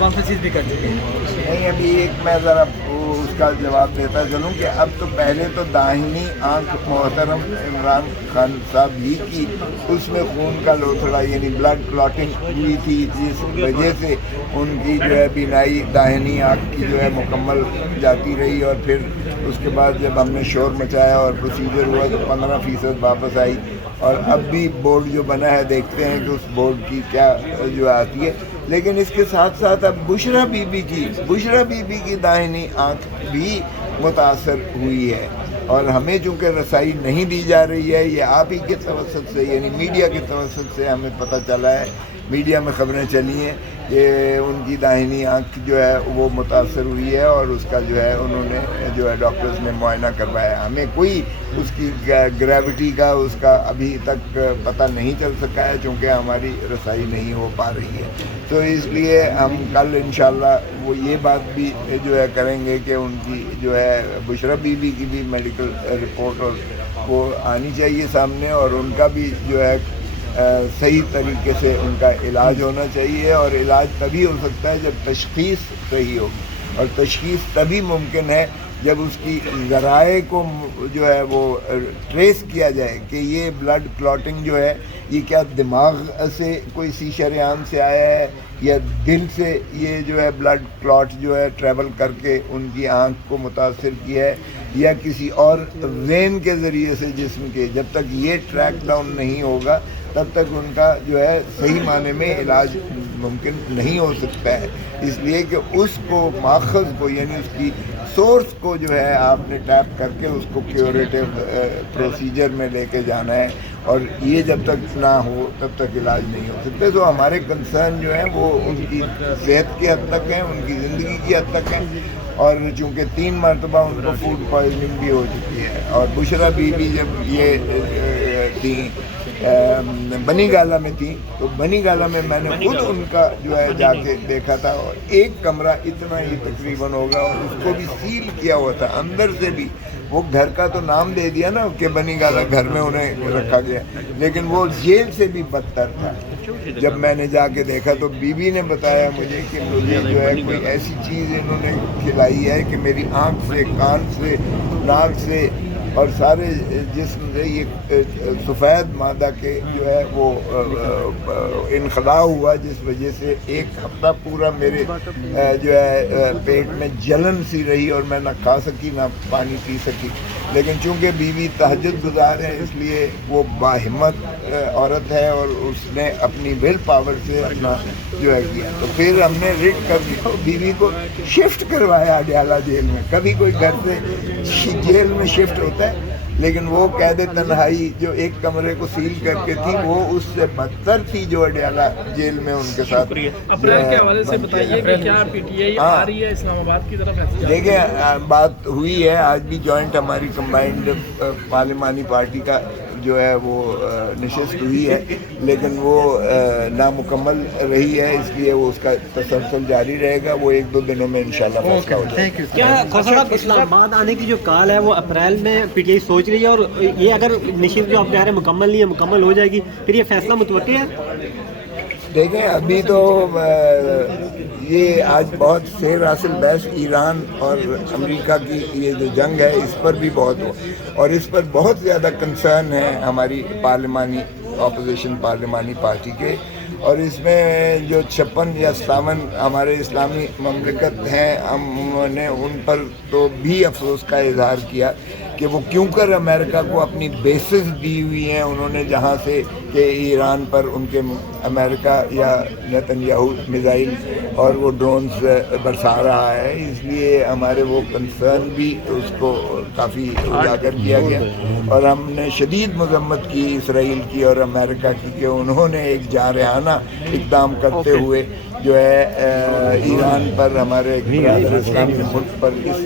Conferences بھی کر چکے ہیں. نہیں، ابھی ایک میں ذرا اس کا جواب دیتا چلوں کہ اب تو پہلے تو داہنی آنکھ محترم عمران خان صاحب ہی کی، اس میں خون کا لوتھڑا یعنی بلڈ کلاٹنگ ہوئی تھی، جس وجہ سے ان کی جو ہے بینائی داہنی آنکھ کی جو ہے مکمل جاتی رہی، اور پھر اس کے بعد جب ہم نے شور مچایا اور پروسیجر ہوا تو 15% واپس آئی، اور اب بھی بورڈ جو بنا ہے دیکھتے ہیں کہ اس بورڈ کی کیا جو آتی ہے. لیکن اس کے ساتھ ساتھ اب بشرا بی بی کی داہنی آنکھ بھی متاثر ہوئی ہے، اور ہمیں چونکہ رسائی نہیں دی جا رہی ہے، یہ آپ ہی کے توسط سے یعنی میڈیا کے توسط سے ہمیں پتہ چلا ہے، میڈیا میں خبریں چلی ہیں کہ ان کی داہنی آنکھ جو ہے وہ متاثر ہوئی ہے، اور اس کا جو ہے انہوں نے جو ہے ڈاکٹرز نے معائنہ کروایا. ہمیں کوئی اس کی گریوٹی کا اس کا ابھی تک پتہ نہیں چل سکا ہے، چونکہ ہماری رسائی نہیں ہو پا رہی ہے. تو اس لیے ہم کل انشاءاللہ وہ یہ بات بھی جو ہے کریں گے کہ ان کی جو ہے بشرا بی بی کی بھی میڈیکل رپورٹ اور وہ آنی چاہیے سامنے، اور ان کا بھی جو ہے صحیح طریقے سے ان کا علاج ہونا چاہیے. اور علاج تبھی ہو سکتا ہے جب تشخیص صحیح ہوگی، اور تشخیص تبھی ممکن ہے جب اس کی ذرائع کو جو ہے وہ ٹریس کیا جائے کہ یہ بلڈ کلاٹنگ جو ہے یہ کیا دماغ سے کوئی سی شریان سے آیا ہے، یا دل سے یہ جو ہے بلڈ کلاٹ جو ہے ٹریول کر کے ان کی آنکھ کو متاثر کیا ہے، یا کسی اور وین کے ذریعے سے جسم کے. جب تک یہ ٹریک ڈاؤن نہیں ہوگا تب تک ان کا جو ہے صحیح معنی میں علاج ممکن نہیں ہو سکتا ہے. اس لیے کہ اس کو ماخذ کو یعنی اس کی سورس کو جو ہے آپ نے ٹیپ کر کے اس کو کیوریٹیو پروسیجر میں لے کے جانا ہے، اور یہ جب تک نہ ہو تب تک علاج نہیں ہو سکتے. تو ہمارے کنسرن جو ہیں وہ ان کی صحت کی حد تک ہیں، ان کی زندگی کی حد تک ہیں، اور چونکہ 3 مرتبہ ان کو فوڈ پوائزننگ بھی ہو چکی ہے. اور بشرا بی بی جب یہ تھیں بنی گالہ میں تھیں تو بنی گالہ میں میں نے خود ان کا جو ہے جا کے دیکھا تھا، اور ایک کمرہ اتنا ہی تقریباً ہوگا، اور اس کو بھی سیل کیا ہوا تھا اندر سے بھی. وہ گھر کا تو نام دے دیا نا کہ بنی گالہ گھر میں انہیں رکھا گیا، لیکن وہ جیل سے بھی بدتر تھا. جب میں نے جا کے دیکھا تو بی بی نے بتایا مجھے کہ مجھے جو ہے کوئی ایسی چیز انہوں نے کھلائی ہے کہ میری آنکھ سے، کان سے، ناک سے اور سارے جسم سے یہ سفید مادہ کے جو ہے وہ انخلاء ہوا، جس وجہ سے 1 ہفتہ پورا میرے جو ہے پیٹ میں جلن سی رہی، اور میں نہ کھا سکی نہ پانی پی سکی. لیکن چونکہ بیوی تہجد گزار ہے اس لیے وہ باہمت عورت ہے، اور اس نے اپنی ول پاور سے اپنا جو ہے کیا. تو پھر ہم نے ریٹ کر دیا، بیوی کو شفٹ کروایا اڈیالہ جیل میں. کبھی کوئی گھر سے جیل میں شفٹ ہوتا ہے، لیکن وہ قید تنہائی جو ایک کمرے کو سیل کر کے تھی وہ اس سے بدتر تھی جو اڈیالہ جیل میں ان کے ساتھ. اپریل کے حوالے سے بتائیے کہ کیا پی ٹی آئی آ رہی ہے اسلام آباد کی طرف؟ دیکھیں بات ہوئی ہے، آج بھی جوائنٹ ہماری کمبائنڈ پارلیمانی پارٹی کا جو ہے وہ نشست ہوئی ہے، لیکن وہ نامکمل رہی ہے، اس لیے وہ اس کا تسلسل جاری رہے گا. وہ 1-2 دنوں میں انشاءاللہ فیصلہ ہو جائے گا. کیا خوصا صاحب اسلام آباد آنے کی جو کال ہے وہ اپریل میں پی ٹی آئی سوچ رہی ہے، اور یہ اگر نشست جو آپ کہہ رہے ہیں مکمل نہیں ہے، مکمل ہو جائے گی، پھر یہ فیصلہ متوقع ہے؟ دیکھیں ابھی تو یہ آج بہت سیر حاصل بحث ایران اور امریکہ کی یہ جو جنگ ہے اس پر بھی بہت ہو، اور اس پر بہت زیادہ کنسرن ہے ہماری پارلیمانی اپوزیشن پارلیمانی پارٹی کے. اور اس میں جو 56 یا 57 ہمارے اسلامی مملکت ہیں، ہم نے ان پر تو بھی افسوس کا اظہار کیا کہ وہ کیوں کر امریکہ کو اپنی بیسز دی ہوئی ہیں انہوں نے، جہاں سے کہ ایران پر ان کے امریکہ یا نیتنیاہو میزائل اور وہ ڈرونز برسا رہا ہے. اس لیے ہمارے وہ کنسرن بھی اس کو کافی اجاگر کیا گیا، اور ہم نے شدید مذمت کی اسرائیل کی اور امریکہ کی کہ انہوں نے ایک جارحانہ اقدام کرتے ہوئے جو ہے ایران پر، ہمارے برادر اسلامی ملک پر اس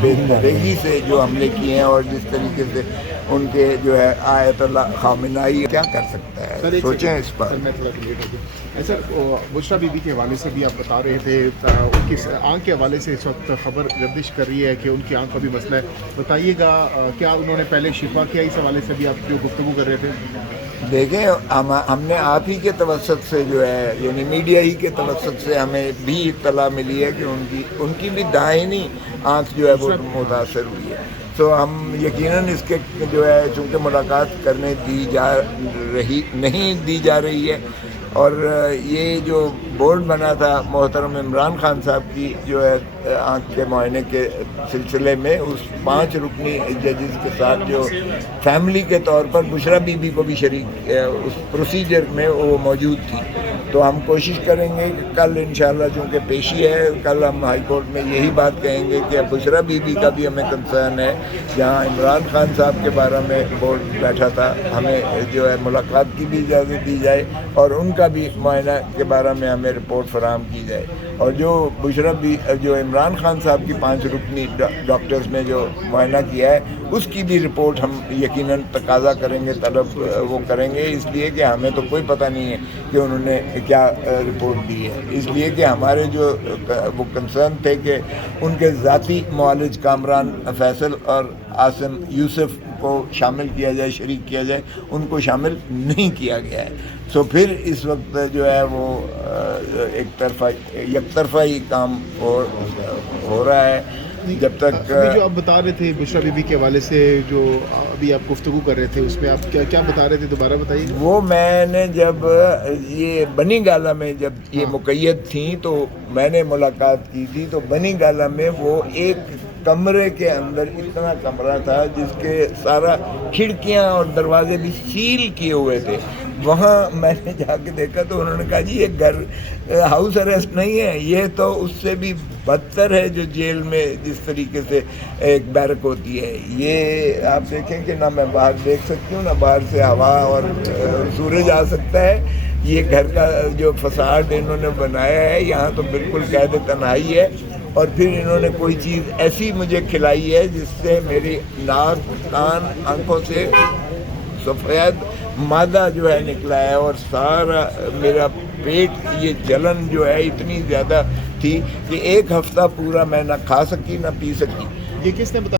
بے دریغی سے جو حملے کیے ہیں، اور جس طریقے سے ان کے جو ہے آیت اللہ خامنائی کیا کر سکتا ہے، سوچیں اس پر. سر بشرا بی بی کے حوالے سے بھی آپ بتا رہے تھے، ان کی آنکھ کے حوالے سے اس وقت خبر گردش کر رہی ہے کہ ان کی آنکھ کا بھی مسئلہ ہے. بتائیے گا کیا انہوں نے پہلے شفا کیا، اس حوالے سے بھی آپ جو گفتگو کر رہے تھے؟ دیکھیں ہم نے آپ ہی کے توسط سے جو ہے یعنی میڈیا ہی کے توسط سے ہمیں بھی اطلاع ملی ہے کہ ان کی بھی داہنی آنکھ جو ہے وہ متاثر ہوئی ہے. تو ہم یقیناً اس کے جو ہے چونکہ ملاقات کرنے نہیں دی جا رہی ہے، اور یہ جو بورڈ بنا تھا محترم عمران خان صاحب کی جو ہے آنکھ کے معائنے کے سلسلے میں، اس 5 رکنی ججز کے ساتھ جو فیملی کے طور پر بشرا بی بی کو بھی شریک اس پروسیجر میں وہ موجود تھی. تو ہم کوشش کریں گے کہ کل انشاءاللہ چونکہ پیشی ہے، کل ہم ہائی کورٹ میں یہی بات کہیں گے کہ بشرا بی بی کا بھی ہمیں کنسرن ہے. جہاں عمران خان صاحب کے بارے میں بورڈ بیٹھا تھا، ہمیں جو ہے ملاقات کی بھی اجازت دی جائے اور ان کا بھی معائنہ کے بارے میں ہمیں رپورٹ فراہم کی جائے. اور جو عمران خان صاحب کی 5 رکنی ڈاکٹرز نے جو معائنہ کیا ہے، اس کی بھی رپورٹ ہم یقیناً تقاضا کریں گے، طلب وہ کریں گے، اس لیے کہ ہمیں تو کوئی پتہ نہیں ہے کہ انہوں نے کیا رپورٹ دی ہے. اس لیے کہ ہمارے جو وہ کنسرن تھے کہ ان کے ذاتی معالج کامران فیصل اور عاصم یوسف کو شامل کیا جائے، شریک کیا جائے، ان کو شامل نہیں کیا گیا ہے. تو پھر اس وقت جو ہے وہ یک طرفہ ہی کام ہو رہا ہے. جب تک ابھی جو آپ بتا رہے تھے بشرا بی بی کے حوالے سے، جو ابھی آپ گفتگو کر رہے تھے، اس میں آپ کیا بتا رہے تھے، دوبارہ بتائیے. وہ میں نے جب یہ بنی گالہ میں جب یہ مقید تھیں تو میں نے ملاقات کی تھی، تو بنی گالہ میں وہ ایک کمرے کے اندر اتنا کمرہ تھا جس کے سارا کھڑکیاں اور دروازے بھی سیل کیے ہوئے تھے. وہاں میں نے جا کے دیکھا تو انہوں نے کہا جی یہ گھر ہاؤس اریسٹ نہیں ہے، یہ تو اس سے بھی بدتر ہے جو جیل میں جس طریقے سے ایک بیرک ہوتی ہے. یہ آپ دیکھیں کہ نہ میں باہر دیکھ سکتی ہوں، نہ باہر سے ہوا اور سورج آ سکتا ہے. یہ گھر کا جو فساد انہوں نے بنایا ہے، یہاں تو بالکل قید تنہائی ہے. اور پھر انہوں نے کوئی چیز ایسی مجھے کھلائی ہے جس سے میری ناک، کان، آنکھوں سے سفید مادہ جو ہے نکلا ہے، اور سارا میرا پیٹ یہ جلن جو ہے اتنی زیادہ تھی کہ 1 ہفتہ پورا میں نہ کھا سکی نہ پی سکی. یہ کس نے بتایا؟